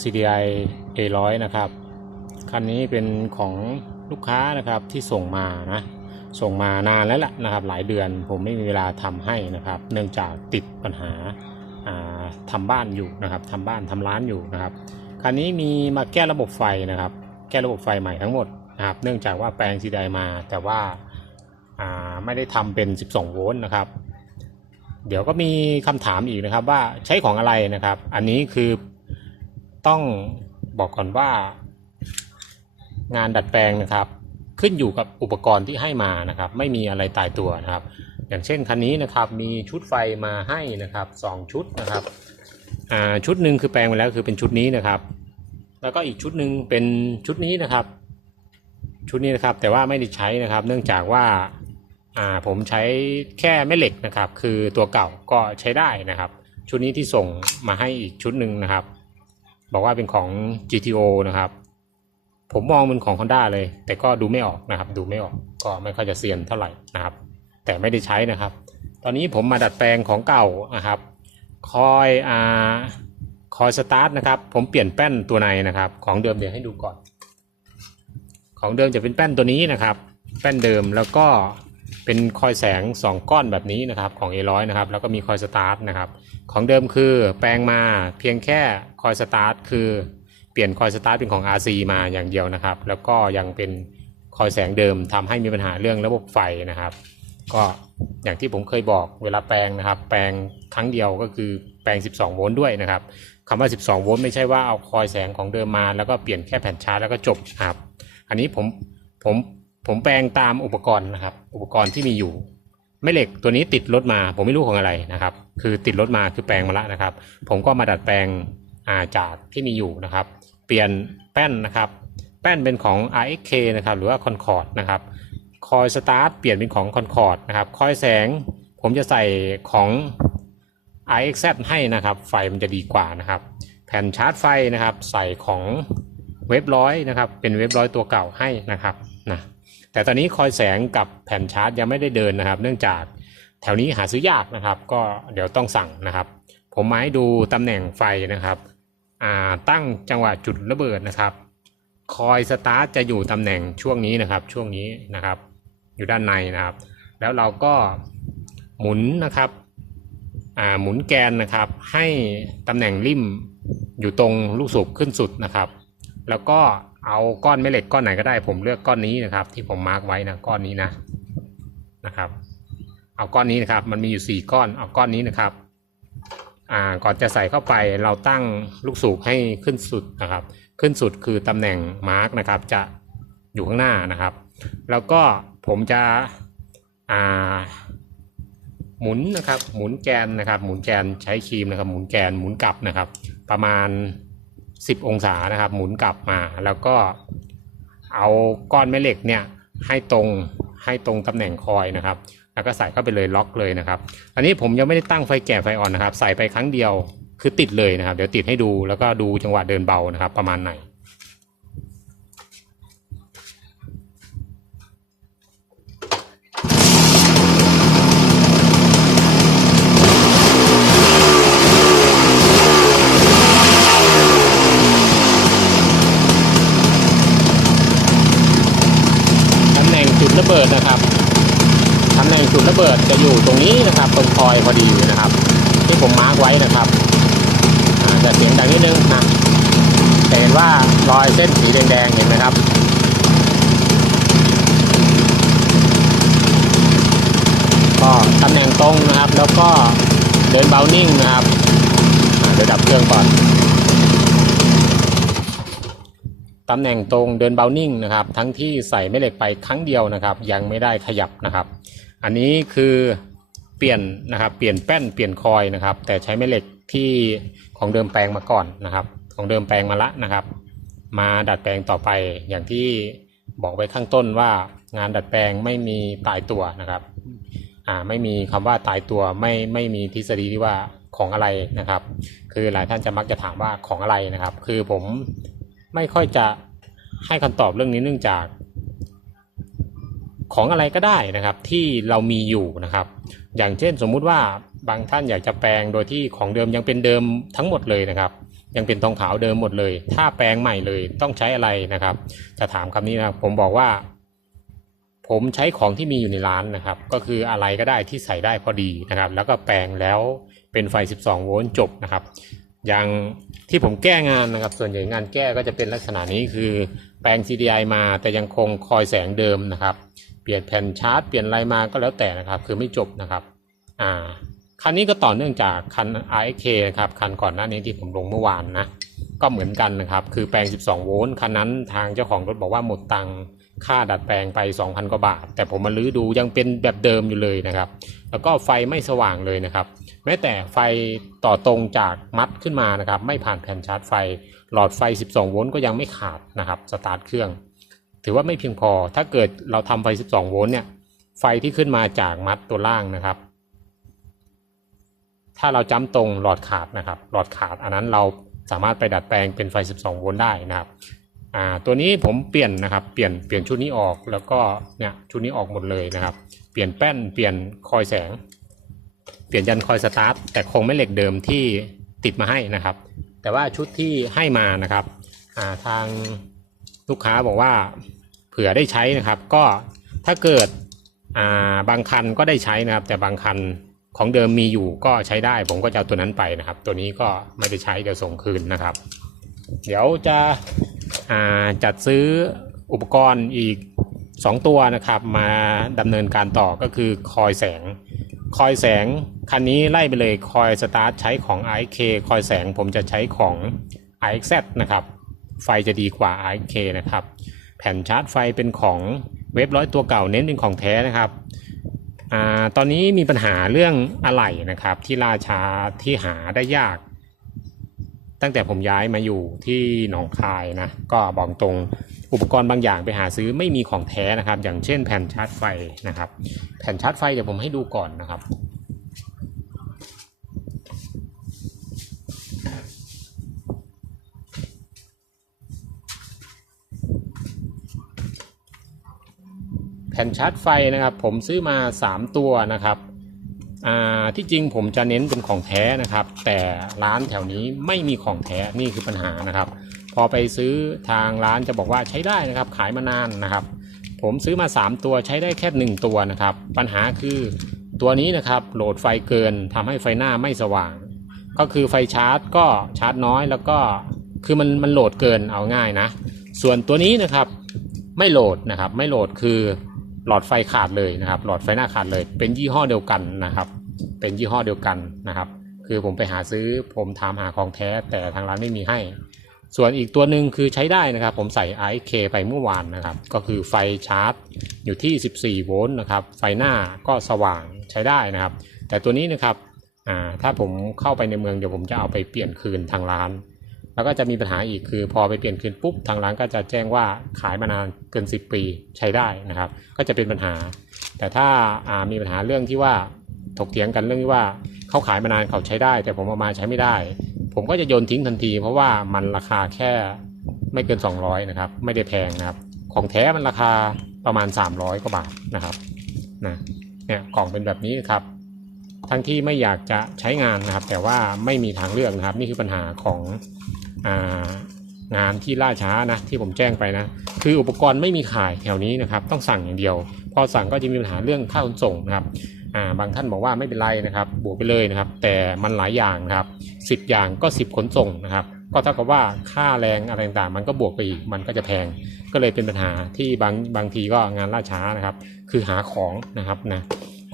CDI A100 นะครับ คันนี้เป็นของลูกค้านะครับที่ส่งมานะส่งมานานแล้วล่ะนะครับ หลายเดือนผมไม่มีเวลาทำให้นะครับ เนื่องจากติดปัญหาาทำบ้านอยู่นะครับทำบ้านทำร้านอยู่นะครับคันนี้มีมาแก้ระบบไฟนะครับ แก้ระบบไฟใหม่ทั้งหมดนะครับ เนื่องจากว่าแปลง CDI มา แต่ว่าาไม่ได้ทำเป็น 12 โวลต์นะครับ เดี๋ยวก็มีคำถามอีกนะครับว่าใช้ของอะไรนะครับ อันนี้คือ ต้องบอกก่อนว่า งานดัดแปลงนะครับ ขึ้นอยู่กับอุปกรณ์ที่ให้มานะครับ ไม่มีอะไรตายตัวนะครับ อย่างเช่นคันนี้นะครับมีชุดไฟมาให้นะครับสองชุดนะครับชุดหนึ่งคือแปลงไปแล้วคือเป็นชุดนี้นะครับ แล้วก็อีกชุดหนึ่งเป็นชุดนี้นะครับ ชุดนี้นะครับแต่ว่าไม่ได้ใช้นะครับ เนื่องจากว่าอ่าผมใช้แค่แม่เหล็กนะครับ คือตัวเก่าก็ใช้ได้นะครับ ชุดนี้ที่ส่งมาให้อีกชุดหนึ่งนะครับ บอกว่าเป็นของ GTO นะครับ ผมมองเป็นของ Honda เลย แต่ก็ดูไม่ออกนะครับ ดูไม่ออกก็ไม่ค่อยจะเซียนเท่าไหร่นะครับ แต่ไม่ได้ใช้นะครับ ตอนนี้ผมมาดัดแปลงของเก่านะครับ คอยอ่าคอยสตาร์ทนะครับ ผมเปลี่ยนแป้นตัวในนะครับ ของเดิมเดี๋ยวให้ดูก่อน ของเดิมจะเป็นแป้นตัวนี้นะครับ แป้นเดิมแล้วก็เป็นคอยแสง 2 ก้อนแบบนี้นะครับ ของ A100 นะครับ แล้วก็มีคอยสตาร์ทนะครับ ของเดิมคือแปลงมาเพียงแค่คอยสตาร์ทคือเปลี่ยนคอยสตาร์ทเป็นของ RC มาอย่างเดียวนะครับ แล้วก็ยังเป็นคอยแสงเดิมทำให้มีปัญหาเรื่องระบบไฟนะครับ ก็อย่างที่ผมเคยบอกเวลาแปลงนะครับ แปลงครั้งเดียวก็คือแปลง 12 โวลต์ด้วยนะครับคำว่า 12 โวลต์ไม่ใช่ว่าเอาคอยแสงของเดิมมา แล้วก็เปลี่ยนแค่แผ่นชาร์จแล้วก็จบครับ อันนี้ผมผมผมแปลงตามอุปกรณ์นะครับ อุปกรณ์ที่มีอยู่ แม่เหล็กตัวนี้ติดรถมาผมไม่รู้ของอะไรนะครับ คือติดรถมาคือแปลงมาแล้วนะครับ ผมก็มาดัดแปลงอ่าจากที่มีอยู่นะครับ เปลี่ยนแป้นนะครับ แป้นเป็นของ RXK นะครับ หรือว่า Concord นะครับคอยสตาร์ทเปลี่ยนเป็นของ Concord นะครับคอยแสงผมจะใส่ของ RXZ ให้นะครับ ไฟมันจะดีกว่านะครับ แผ่นชาร์จไฟนะครับ ใส่ของเว็บร้อยนะครับ เป็นเว็บร้อยตัวเก่าให้นะครับนะ แต่ตอนนี้คอยแสงกับแผ่นชาร์จยังไม่ได้เดินนะครับ เนื่องจากแถวนี้หาซื้อยากนะครับ ก็เดี๋ยวต้องสั่งนะครับ ผมมาให้ดูตำแหน่งไฟนะครับตั้งจังหวะจุดระเบิดนะครับ คอยสตาร์ทจะอยู่ตำแหน่งช่วงนี้นะครับ ช่วงนี้นะครับ อยู่ด้านในนะครับ แล้วเราก็หมุนนะครับหมุนแกนนะครับ ให้ตำแหน่งริมอยู่ตรงลูกสูบขึ้นสุดนะครับ แล้วก็เอาก้อนแม่เหล็กก้อนไหนก็ได้ ผมเลือกก้อนนี้นะครับ ที่ผมมาร์กไว้นะก้อนนี้นะนะครับ เอาก้อนนี้นะครับ มันมีอยู่สี่ก้อนเอาก้อนนี้นะครับอ่าก่อนจะใส่เข้าไปเราตั้งลูกสูบให้ขึ้นสุดนะครับ ขึ้นสุดคือตำแหน่งมาร์กนะครับ จะอยู่ข้างหน้านะครับ แล้วก็ผมจะอ่าหมุนนะครับ หมุนแกนนะครับ หมุนแกนใช้ครีมนะครับ หมุนแกนหมุนกลับนะครับ ประมาณ 10 องศานะครับ หมุนกลับมาแล้วก็เอาก้อนแม่เหล็กเนี่ยให้ตรงให้ตรงตำแหน่งคอยนะครับ แล้วก็ใส่เข้าไปเลยล็อกเลยนะครับ อันนี้ผมยังไม่ได้ตั้งไฟแก่ไฟอ่อนนะครับ ใส่ไปครั้งเดียวคือติดเลยนะครับ เดี๋ยวติดให้ดูแล้วก็ดูจังหวะเดินเบานะครับ ประมาณไหน ดจะอยู่ตรงนี้นะครับ ตรงคอยพอดีนะครับ ที่ผมมาร์กไว้นะครับจะเสียงดังนิดนึงนะแต่เห็นว่ารอยเส้นสีแดงๆเห็นไหมครับก็ตำแหน่งตรงนะครับ แล้วก็เดินเบานิ่งนะครับเดี๋ยวดับเครื่องก่อนตำแหน่งตรงเดินเบานิ่งนะครับ ทั้งที่ใส่แม่เหล็กไปครั้งเดียวนะครับ ยังไม่ได้ขยับนะครับ อันนี้คือเปลี่ยนนะครับ เปลี่ยนแป้นเปลี่ยนคอยนะครับ แต่ใช้แม่เหล็กที่ของเดิมแปลงมาก่อนนะครับ ของเดิมแปลงมาละนะครับ มาดัดแปลงต่อไปอย่างที่บอกไว้ข้างต้นว่างานดัดแปลงไม่มีตายตัวนะครับอ่าไม่มีคำว่าตายตัวไม่ไม่มีทฤษฎีที่ว่าของอะไรนะครับ คือหลายท่านจะมักจะถามว่าของอะไรนะครับ คือผมไม่ค่อยจะให้คำตอบเรื่องนี้เนื่องจาก ของอะไรก็ได้นะครับที่เรามีอยู่นะครับ อย่างเช่นสมมุติว่าบางท่านอยากจะแปลงโดยที่ของเดิมยังเป็นเดิมทั้งหมดเลยนะครับ ยังเป็นทองขาวเดิมหมดเลย ถ้าแปลงใหม่เลยต้องใช้อะไรนะครับ จะถามคำนี้นะครับผมบอกว่า ผมใช้ของที่มีอยู่ในร้านนะครับ ก็คืออะไรก็ได้ที่ใส่ได้พอดีนะครับ แล้วก็แปลงแล้วเป็นไฟ 12 โวลต์จบนะครับ อย่างที่ผมแก้งานนะครับ ส่วนใหญ่งานแก้ก็จะเป็นลักษณะนี้คือแปลง CDI มาแต่ยังคงคอยแสงเดิมนะครับ เปลี่ยนแผ่นชาร์จเปลี่ยนอะไรมาก็แล้วแต่นะครับ คือไม่จบนะครับอ่าคันนี้ก็ต่อเนื่องจากคัน RX นะครับคันก่อนหน้านี้ที่ผมลงเมื่อวานนะก็เหมือนกันนะครับ คือแปลง 12 โวลต์คันนั้นทางเจ้าของรถบอกว่าหมดตังค่าดัดแปลงไป 2,000 กว่าบาท แต่ผมมาลื้อดูยังเป็นแบบเดิมอยู่เลยนะครับ แล้วก็ไฟไม่สว่างเลยนะครับ แม้แต่ไฟต่อตรงจากมัดขึ้นมานะครับ ไม่ผ่านแผ่นชาร์จไฟ หลอดไฟ 12 โวลต์ก็ยังไม่ขาดนะครับ สตาร์ทเครื่อง ถือว่าไม่เพียงพอ ถ้าเกิดเราทำไฟ 12 โวลต์เนี่ย ไฟที่ขึ้นมาจากมัดตัวล่างนะครับ ถ้าเราจ้ำตรงหลอดขาดนะครับ หลอดขาดอันนั้นเราสามารถไปดัดแปลงเป็นไฟ 12 โวลต์ได้นะครับ อ่า ตัวนี้ผมเปลี่ยนนะครับ เปลี่ยน เปลี่ยนชุดนี้ออก แล้วก็เนี่ยชุดนี้ออกหมดเลยนะครับ เปลี่ยนแป้น เปลี่ยนคอยแสง เปลี่ยนยันคอยสตาร์ท แต่คงไม่เหล็กเดิมที่ติดมาให้นะครับ แต่ว่าชุดที่ให้มานะครับ อ่า ทางลูกค้าบอกว่า ผื่อได้ใช้นะครับ ก็ถ้าเกิดาบางคันก็ได้ใช้นะครับ แต่บางคันของเดิมมีอยู่ก็ใช้ได้ ผมก็จะเอาตัวนั้นไปนะครับ ตัวนี้ก็ไม่ได้ใช้เดี๋ยวส่งคืนนะครับ เดี๋ยวจะจัดซื้ออุปกรณ์อีก 2 ตัวนะครับ มาดำเนินการต่อก็คือคอยแสง คอยแสงคันนี้ไล่ไปเลยคอยสตาร์ทใช้ของ IK คอยแสงผมจะใช้ของ IXZ นะครับ ไฟจะดีกว่า IK นะครับ แผ่นชาร์จไฟเป็นของเว็บร้อยตัวเก่าเน้นเป็นของแท้นะครับอตอนนี้มีปัญหาเรื่องอะไหล่นะครับที่ล่าช้าที่หาได้ยาก ตั้งแต่ผมย้ายมาอยู่ที่หนองคายนะก็บอกตรงอุปกรณ์บางอย่างไปหาซื้อไม่มีของแท้นะครับ อย่างเช่นแผ่นชาร์จไฟนะครับ แผ่นชาร์จไฟเดี๋ยวผมให้ดูก่อนนะครับ ผ่นชาร์จไฟนะครับ ผมซื้อมา 3 ตัวนะครับที่จริงผมจะเน้นเป็นของแท้นะครับ แต่ร้านแถวนี้ไม่มีของแท้นี่คือปัญหานะครับ พอไปซื้อทางร้านจะบอกว่าใช้ได้นะครับ ขายมานานนะครับ ผมซื้อมา 3 ตัวใช้ได้แค่ 1 ตัวนะครับ ปัญหาคือตัวนี้นะครับโหลดไฟเกินทำให้ไฟหน้าไม่สว่าง ก็คือไฟชาร์จก็ชาร์จน้อยแล้วก็คือมันมันโหลดเกินเอาง่ายนะ ส่วนตัวนี้นะครับไม่โหลดนะครับ ไม่โหลดคือ หลอดไฟขาดเลยนะครับ หลอดไฟหน้าขาดเลย เป็นยี่ห้อเดียวกันนะครับ เป็นยี่ห้อเดียวกันนะครับ คือผมไปหาซื้อผมถามหาของแท้แต่ทางร้านไม่มีให้ ส่วนอีกตัวหนึ่งคือใช้ได้นะครับ ผมใส่ IK ไปเมื่อวานนะครับ ก็คือไฟชาร์จอยู่ที่ 14 โวลต์นะครับ ไฟหน้าก็สว่างใช้ได้นะครับ แต่ตัวนี้นะครับถ้าผมเข้าไปในเมืองเดี๋ยวผมจะเอาไปเปลี่ยนคืนทางร้าน แล้วก็จะมีปัญหาอีกคือพอไปเปลี่ยนคืนปุ๊บทางร้านก็จะแจ้งว่าขายมานานเกิน 10 ปีใช้ได้นะครับ ก็จะเป็นปัญหา แต่ถ้าามีปัญหาเรื่องที่ว่าถกเถียงกันเรื่องที่ว่าเขาขายมานานเขาใช้ได้ แต่ผมเอามาใช้ไม่ได้ ผมก็จะโยนทิ้งทันที เพราะว่ามันราคาแค่ไม่เกิน 200นะครับไม่ได้แพงนะครับ ของแท้มันราคาประมาณ 300กว่าบาทนะครับนะเนี่ยกล่องเป็นแบบนี้ครับทั้งที่ไม่อยากจะใช้งานนะครับ แต่ว่าไม่มีทางเลือกนะครับ นี่คือปัญหาของ งานที่ล่าช้านะที่ผมแจ้งไปนะ คืออุปกรณ์ไม่มีขายแถวนี้นะครับ ต้องสั่งอย่างเดียว พอสั่งก็จะมีปัญหาเรื่องค่าขนส่งนะครับาบางท่านบอกว่าไม่เป็นไรนะครับบวกไปเลยนะครับ แต่มันหลายอย่างนะครับสิบอย่างก็สิบขนส่งนะครับ ก็เท่ากับว่าค่าแรงอะไรต่างๆมันก็บวกไปอีกมันก็จะแพงก็เลยเป็นปัญหาที่บางบางทีก็งานล่าช้านะครับ คือหาของนะครับนะ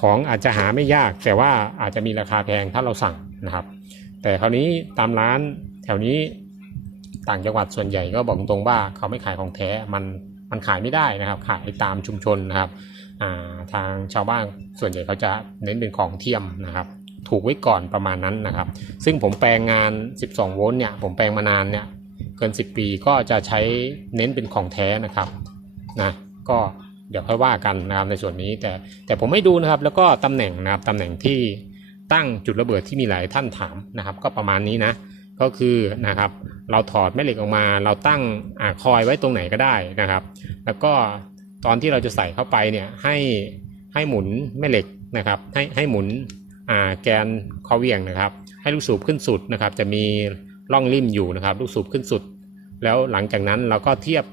ของอาจจะหาไม่ยาก แต่ว่าอาจจะมีราคาแพงถ้าเราสั่งนะครับ แต่คราวนี้ตามร้านแถวนี้ ต่างจังหวัดส่วนใหญ่ก็บอกตรงๆว่าเขาไม่ขายของแท้มันมันขายไม่ได้นะครับ ขายตามชุมชนนะครับาทางชาวบ้านส่วนใหญ่เขาจะเน้นเป็นของเทียมนะครับ ถูกไว้ก่อนประมาณนั้นนะครับ ซึ่งผมแปลงงาน 12 โวลต์เนี่ยผมแปลงมานานเนี่ยเกิน 10 ปีก็จะใช้เน้นเป็นของแท้นะครับนะก็เดี๋ยวค่อยว่ากันนะครับในส่วนนี้แต่แต่ผมไม่ดูนะครับ แล้วก็ตำแหน่งนะครับตำแหน่งที่ตั้งจุดระเบิดที่มีหลายท่านถามนะครับ ก็ประมาณนี้นะ ก็คือนะครับเราถอดแม่เหล็กออกมา เราตั้งอคอยไว้ตรงไหนก็ได้นะครับ แล้วก็ตอนที่เราจะใส่เข้าไปเนี่ยให้ให้หมุนแม่เหล็กนะครับให้ให้หมุนแกนคอเหวียงนะครับ ให้ลูกสูบขึ้นสุดนะครับ จะมีร่องริมอยู่นะครับ ลูกสูบขึ้นสุด แล้วหลังจากนั้นเราก็เทียบ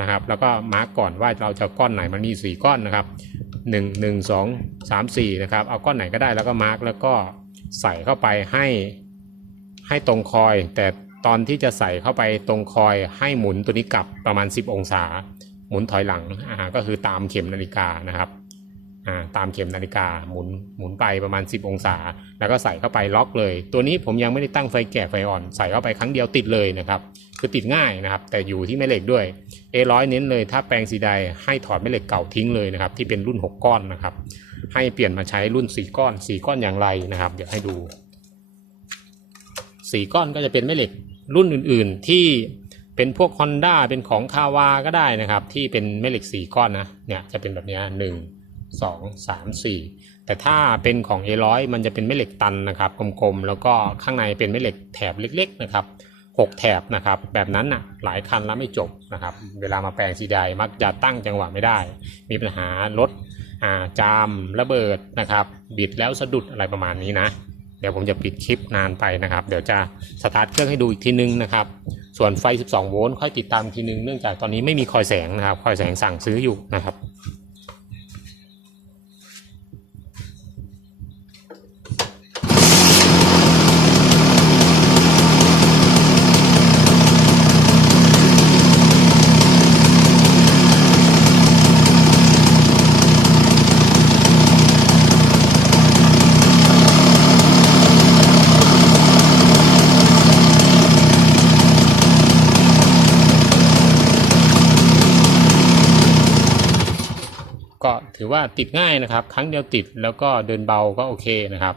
นะครับ แล้วก็มาร์กก่อนว่าเราจะก้อนไหนมันมีสี่ก้อนนะครับหนึ่งหนึ่งสองสามสี่นะครับเอาก้อนไหนก็ได้แล้วก็มาร์กแล้วก็ใส่เข้าไปให้ ให้ตรงคอย แต่ตอนที่จะใส่เข้าไปตรงคอยให้หมุนตัวนี้กลับประมาณ 10 องศา หมุนถอยหลังอ่าก็คือตามเข็มนาฬิกานะครับอ่าตามเข็มนาฬิกาหมุนหมุนไปประมาณ 10 องศา แล้วก็ใส่เข้าไปล็อกเลย ตัวนี้ผมยังไม่ได้ตั้งไฟแก่ไฟอ่อน ใส่เข้าไปครั้งเดียวติดเลยนะครับคือติดง่ายนะครับ แต่อยู่ที่แม่เหล็กด้วย A100 เน้นเลยถ้าแปลงสีใดให้ถอดแม่เหล็กเก่าทิ้งเลยนะครับที่เป็นรุ่น 6 ก้อนนะครับให้เปลี่ยนมาใช้รุ่น 4 ก้อน 4 ก้อนอย่างไรนะครับ เดี๋ยวให้ดู 4ก้อนก็จะเป็นแม่เหล็กรุ่นอื่นๆ ที่เป็นพวก Honda เป็นของคาวาก็ได้นะครับ ที่เป็นแม่เหล็ก4ก้อนนะเนี่ยจะเป็นแบบนี้หนึ่งสองสามสี่แต่ถ้าเป็นของ A100 มันจะเป็นแม่เหล็กตันนะครับกลมๆแล้วก็ข้างในเป็นแม่เหล็กแถบเล็ก ๆ นะครับหกแถบนะครับ แบบนั้นน่ะหลายคันแล้วไม่จบนะครับ เวลามาแปลงซีไดมักจะตั้งจังหวะไม่ได้ มีปัญหารถจามระเบิดนะครับ บิดแล้วสะดุดอะไรประมาณนี้นะ เดี๋ยวผมจะปิดคลิปนานไปนะครับ เดี๋ยวจะสตาร์ทเครื่องให้ดูอีกทีนึงนะครับ ส่วนไฟ 12 โวลต์ค่อยติดตามอีกทีนึง เนื่องจากตอนนี้ไม่มีคอยแสงนะครับ คอยแสงสั่งซื้ออยู่นะครับ ก็ถือว่าติดง่ายนะครับ ครั้งเดียวติดแล้วก็เดินเบาก็โอเคนะครับ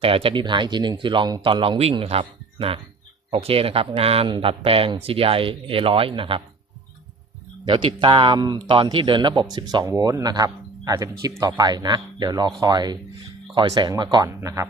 แต่จะมีปัญหาอีกทีหนึ่งคือลองตอนลองวิ่งนะครับนะโอเคนะครับ งานดัดแปลง CDI A100 นะครับ เดี๋ยวติดตามตอนที่เดินระบบ 12 โวลต์นะครับ อาจจะเป็นคลิปต่อไปนะ เดี๋ยวรอคอยคอยแสงมาก่อนนะครับ